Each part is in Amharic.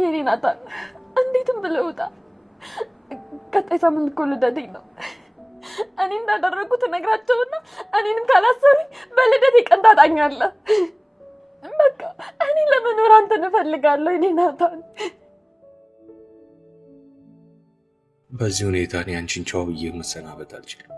የኔ ናታን እንዴትም ብለህ ውጣ። ቀጣይ ሳምንት እኮ ልደቴ ነው። እኔ እንዳደረጉት እነግራቸውና እኔንም ካላሰሩኝ በልደቴ ቀን ታጣኛለህ። በቃ እኔ ለመኖር አንተን እፈልጋለሁ የኔ ናታን። በዚህ ሁኔታ እኔ አንቺን ቻው ብዬ መሰናበት አልችልም።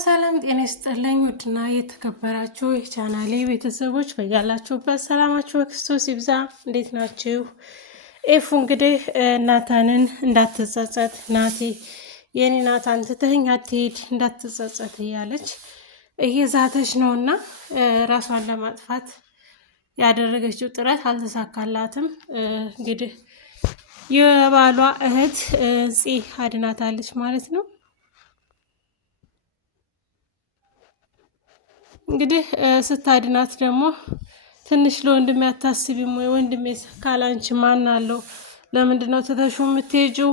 ሰላም ጤና ይስጥልኝ። ውድና የተከበራችሁ የቻናሌ ቤተሰቦች በያላችሁበት ሰላማችሁ በክርስቶስ ይብዛ። እንዴት ናችሁ? ኤፉ እንግዲህ ናታንን እንዳትጸጸት ናቲ የኔ ናታን ትተኸኝ አትሄድ እንዳትጸጸት እያለች እየዛተች ነውና ራሷን ለማጥፋት ያደረገችው ጥረት አልተሳካላትም። እንግዲህ የባሏ እህት ፂ አድናታለች ማለት ነው። እንግዲህ ስታድናት ደግሞ ትንሽ ለወንድሜ አታስቢም ወይ? ወንድሜ ካላንቺ ማን አለው? ለምንድነው ትተሹ የምትሄጂው?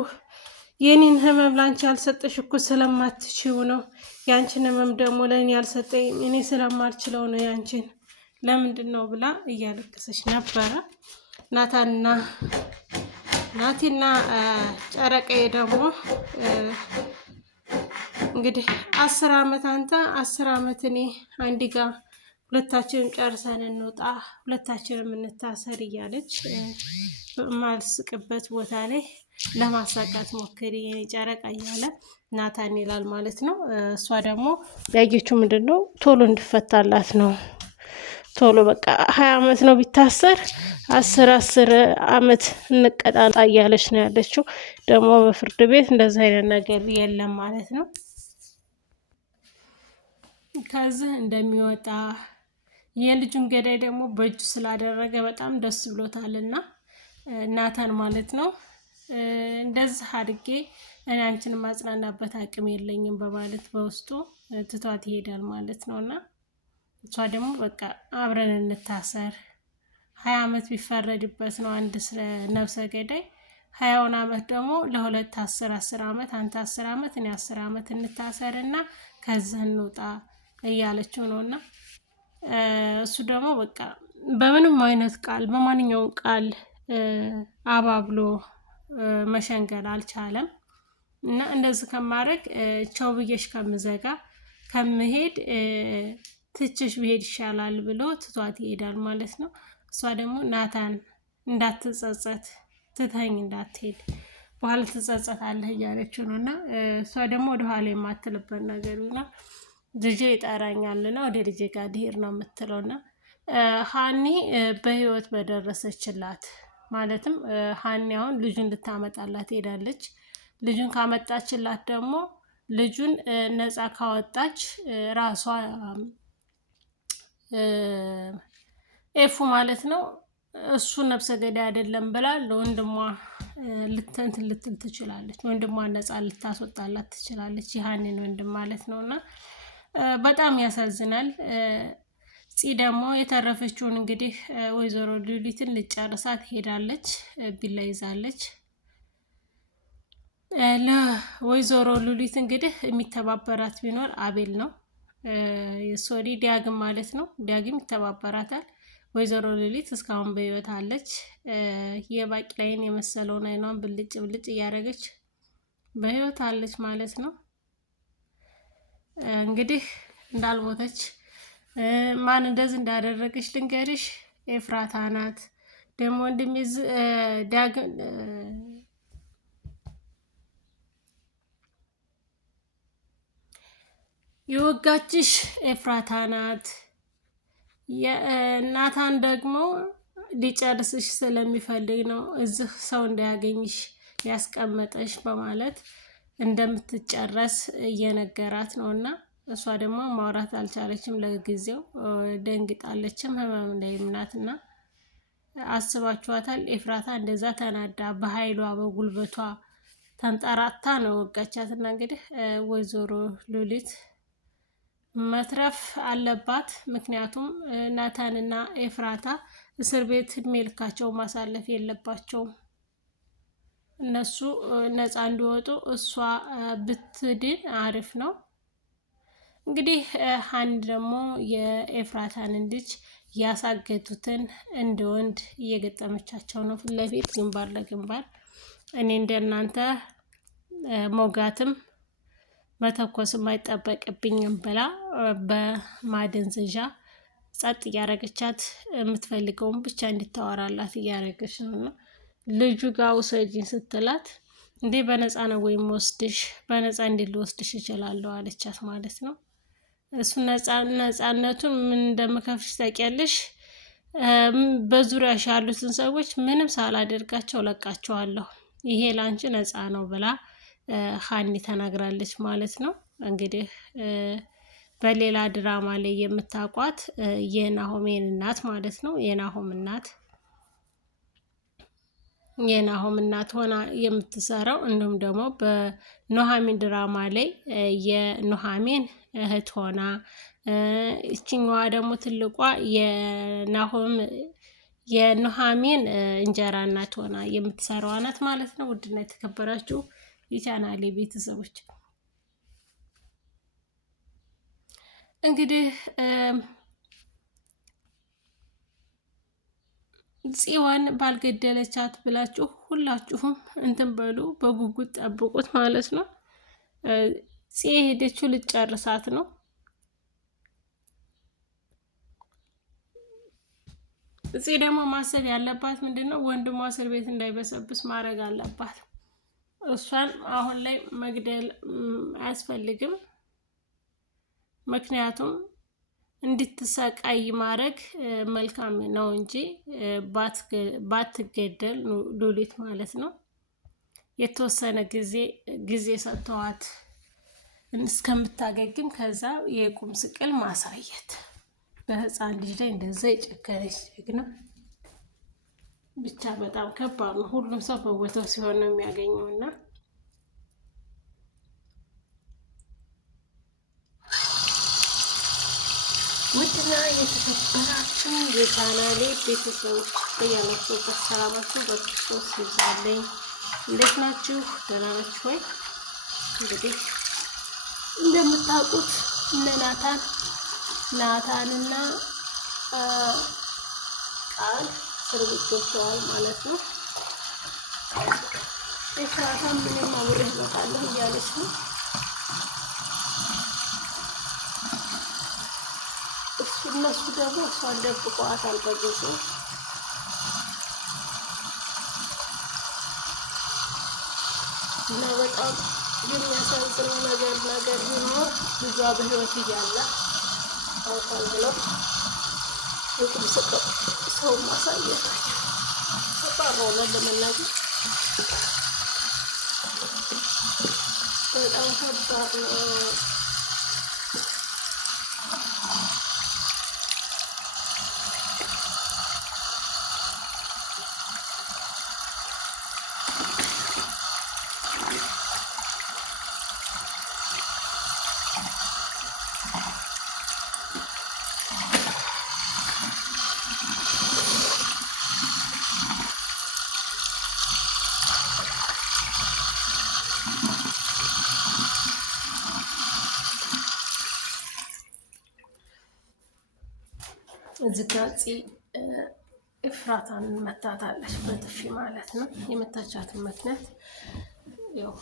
የኔን ህመም ላንቺ ያልሰጠሽ እኮ ስለማትችው ነው። ያንቺን ህመም ደግሞ ለእኔ ያልሰጠኝ እኔ ስለማልችለው ነው። ያንቺን ለምንድን ነው ብላ እያለቀሰች ነበረ። ናቲና ጨረቃዬ ደግሞ እንግዲህ 10 ዓመት አንተ 10 ዓመት እኔ አንድ ጋ ሁለታችንም ጨርሰን እንውጣ፣ ሁለታችንም እንታሰር እያለች ማልስቅበት ቦታ ላይ ለማሳቃት ሞክሪ የኔ ጨረቃ እያለ ናታን ይላል ማለት ነው። እሷ ደግሞ ያየችው ምንድነው ቶሎ እንድፈታላት ነው። ቶሎ በቃ 20 ዓመት ነው ቢታሰር 10 ዓመት እንቀጣጣ እያለች ነው ያለችው። ደግሞ በፍርድ ቤት እንደዚህ አይነት ነገር የለም ማለት ነው። ከዚህ እንደሚወጣ የልጁን ገዳይ ደግሞ በእጁ ስላደረገ በጣም ደስ ብሎታልና ናታን ማለት ነው። እንደዚህ አድርጌ እኔ አንቺን ማጽናናበት አቅም የለኝም በማለት በውስጡ ትቷት ይሄዳል ማለት ነውና እሷ ደግሞ በቃ አብረን እንታሰር 20 ዓመት ቢፈረድበት ነው አንድ ነፍሰ ገዳይ 20 ዓመት ደግሞ ለሁለት 10 ዓመት አንተ 10 ዓመት እኔ 10 ዓመት እንታሰርና ከዚህ እንውጣ እያለችው ነውና እሱ ደግሞ በቃ በምንም አይነት ቃል በማንኛውም ቃል አባብሎ መሸንገል አልቻለም። እና እንደዚህ ከማድረግ ቻው ብዬሽ ከምዘጋ ከምሄድ ትችሽ ብሄድ ይሻላል ብሎ ትቷት ይሄዳል ማለት ነው። እሷ ደግሞ ናታን እንዳትጸጸት ትተኸኝ እንዳትሄድ በኋላ ትጸጸታለህ እያለችው ነውና እሷ ደግሞ ወደ ኋላ የማትልበት ነገር ነው። ልጄ ይጠራኛልና ወደ ልጄ ጋር ልሄድ ነው የምትለውና ሀኒ በህይወት በደረሰችላት ማለትም ሀኒ አሁን ልጁን ልታመጣላት ሄዳለች። ልጁን ካመጣችላት ደግሞ ልጁን ነፃ ካወጣች ራሷ ኤፉ ማለት ነው እሱ ነፍሰ ገዳይ አይደለም ብላ ለወንድሟ ልትል ትችላለች። ወንድሟ ነፃ ልታስወጣላት ትችላለች። የሀኒን ወንድም ማለት ነውና በጣም ያሳዝናል። ፂ ደግሞ የተረፈችውን እንግዲህ ወይዘሮ ሉሊትን ልጨርሳት ሄዳለች። ቢላ ይዛለች። ለወይዘሮ ሉሊት እንግዲህ የሚተባበራት ቢኖር አቤል ነው። ሶሪ ዲያግም ማለት ነው። ዲያግም ይተባበራታል። ወይዘሮ ሉሊት እስካሁን በህይወት አለች። የባቂላይን የመሰለውን አይኗን ብልጭ ብልጭ እያደረገች በህይወት አለች ማለት ነው። እንግዲህ እንዳልሞተች ማን እንደዚህ እንዳደረገች ልንገርሽ፣ ኤፍራታ ናት። ደግሞ እንደሚዝ ዳግም የወጋችሽ ኤፍራታ ናት። ናታን ደግሞ ሊጨርስሽ ስለሚፈልግ ነው እዚህ ሰው እንዳያገኝሽ ያስቀመጠሽ በማለት እንደምትጨረስ እየነገራት ነውና እሷ ደግሞ ማውራት አልቻለችም። ለጊዜው ደንግጣለችም ህመም ላይም ናትና አስባችኋታል። ኤፍራታ እንደዛ ተናዳ በኃይሏ በጉልበቷ ተንጠራታ ነው ወጋቻትና እንግዲህ ወይዘሮ ሉሊት መትረፍ አለባት። ምክንያቱም ናታንና ኤፍራታ እስር ቤት እድሜ ልካቸው ማሳለፍ የለባቸውም እነሱ ነፃ እንዲወጡ እሷ ብትድን አሪፍ ነው። እንግዲህ ሀኒ ደግሞ የኤፍራታን ልጅ ያሳገቱትን እንደ ወንድ እየገጠመቻቸው ነው፣ ፊት ለፊት ግንባር ለግንባር። እኔ እንደናንተ ሞጋትም መተኮስም አይጠበቅብኝም ብላ በማደንዘዣ ጸጥ እያረገቻት የምትፈልገውን ብቻ እንድታወራላት እያረገች ነው። ልጁ ጋር ውሰጂኝ ስትላት እንዴ በነፃ ነው ወይም ወስድሽ፣ በነፃ እንዴት ልወስድሽ እችላለሁ አለቻት ማለት ነው። እሱ ነፃነቱን ምን እንደምከፍልሽ ታውቂያለሽ፣ በዙሪያሽ ያሉትን ሰዎች ምንም ሳላደርጋቸው ለቃቸዋለሁ፣ ይሄ ላንቺ ነፃ ነው ብላ ሀኒ ተናግራለች ማለት ነው። እንግዲህ በሌላ ድራማ ላይ የምታውቋት የናሆሜን እናት ማለት ነው፣ የናሆም እናት ሆና የምትሰራው፣ እንዲሁም ደግሞ በኑሐሚን ድራማ ላይ የኑሐሚን እህት ሆና፣ እችኛዋ ደግሞ ትልቋ የኑሐሚን እንጀራ እናት ሆና የምትሰራው ናት ማለት ነው። ውድና የተከበራችሁ የቻናሌ ቤተሰቦች እንግዲህ ጽዮን ባልገደለቻት ብላችሁ ሁላችሁም እንትን በሉ፣ በጉጉት ጠብቁት ማለት ነው። ጽዬ ሄደችው ልጨርሳት ነው። ጽዬ ደግሞ ማሰብ ያለባት ምንድነው፣ ወንድሟ እስር ቤት እንዳይበሰብስ ማድረግ አለባት። እሷን አሁን ላይ መግደል አያስፈልግም። ምክንያቱም እንድትሰቃይ ማድረግ መልካም ነው እንጂ ባትገደል ሉሊት ማለት ነው። የተወሰነ ጊዜ ሰጥተዋት እስከምታገግም፣ ከዛ የቁም ስቅል ማሳየት። በህፃን ልጅ ላይ እንደዛ የጨከነች ጀግና ብቻ በጣም ከባድ ነው። ሁሉም ሰው በቦታው ሲሆን ነው የሚያገኘውና ውድና የተከበራችሁ የቻናሌ ቤተሰቦች በያላችሁበት ሰላማችሁ በክርስቶስ ይብዛልኝ። እንዴት ናችሁ? ደህና ናችሁ ወይ? እንግዲህ እንደምታውቁት እነ ናታንና ቃል እስር ቤት ገብተዋል ማለት ነው። ኤፍራታ ምንም አብሬህ እመጣለሁ እያለች ነው። እነሱ ደግሞ እሷን ደብቀዋታል በጊዜው። እና በጣም የሚያሳዝነው ነገር ቢኖር ልጇ በህይወት እያለ አውቃል ብለው የቁም ስቅል ሰው ማሳየታቸው ተባረው ለመናገር በጣም ከባድ ነው። እዚህ ጋር ኤፍራታን መታታለች በጥፊ ማለት ነው። የመታቻትን ምክንያት ያው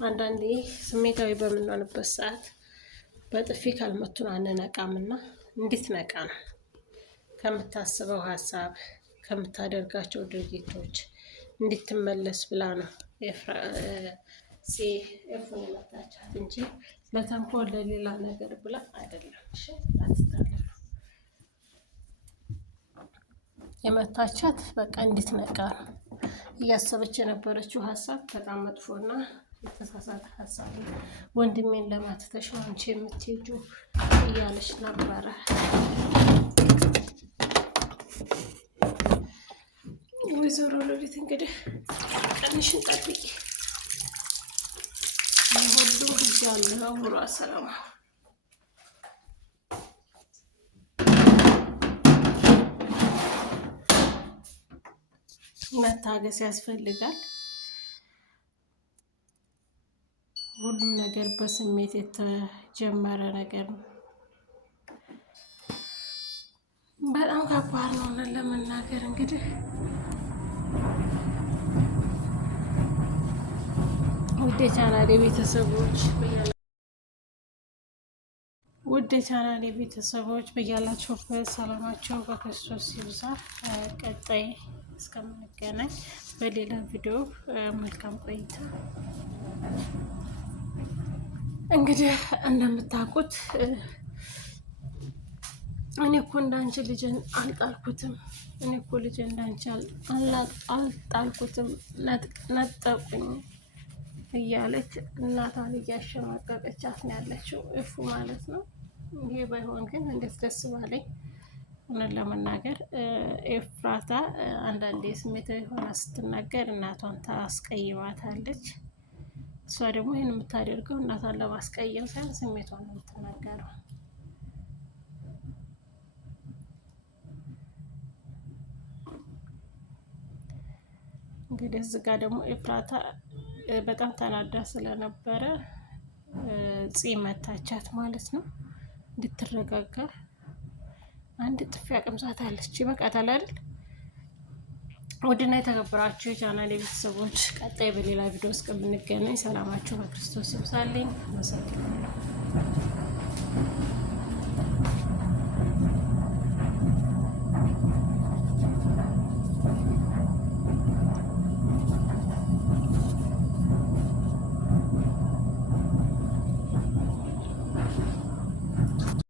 አንዳንዴ ስሜታዊ በምንሆንበት ሰዓት በጥፊ ካልመቱን አንነቃምና እንድትነቃ ነው ከምታስበው ሀሳብ ከምታደርጋቸው ድርጊቶች እንድትመለስ ብላ ነው ኤፉን የመታቻት እንጂ ለተንኮል ለሌላ ነገር ብላ አይደለም። እሺ የመታቻት በቃ እንድትነቃ ነው። እያሰበች የነበረችው ሀሳብ በጣም መጥፎና የተሳሳተ ሀሳብ ነው። ወንድሜን ለማትተሽ ነው አንቺ የምትሄጂው እያለች ነበረ። ወይዘሮ ሉሊት እንግዲህ ቀንሽን ጠብቂ፣ ሁሉም ጊዜ አለ አውራ ሰላም መታገስ ያስፈልጋል። በስሜት የተጀመረ ነገር ነው። በጣም ከባድ ነው ለመናገር እንግዲህ ውድ የቻናሌ ቤተሰቦች በያላችሁበት ሰላማችሁ በክርስቶስ ይብዛ። ቀጣይ እስከምንገናኝ በሌላ ቪዲዮ መልካም ቆይታ። እንግዲህ እንደምታውቁት እኔ እኮ እንዳንቺ ልጅን አልጣልኩትም፣ እኔ እኮ ልጅ እንዳንቺ አልጣልኩትም፣ ነጠቁኝ እያለች እናቷን እያሸማቀቀቻት ነው ያለችው እፉ ማለት ነው። ይሄ ባይሆን ግን እንዴት ደስ ባለኝ። እውነት ለመናገር ኤፍራታ አንዳንዴ ስሜታዊ ሆና ስትናገር እናቷን ታስቀይማታለች። እሷ ደግሞ ይህን የምታደርገው እናቷን ለማስቀየም ሳይሆን ስሜቷን ነው የምትናገረው። እንግዲህ እዚህ ጋር ደግሞ ኤፍራታ በጣም ተናዳ ስለነበረ ፂ መታቻት ማለት ነው። እንድትረጋጋ አንድ ጥፊ አቅምሳታለች። ይበቃታል አይደል? ውድና የተከበራችሁ የቻናሌ ቤተሰቦች ቀጣይ በሌላ ቪዲዮ እስከምንገናኝ ሰላማችሁ በክርስቶስ ይብዛልኝ። አመሰግናለሁ።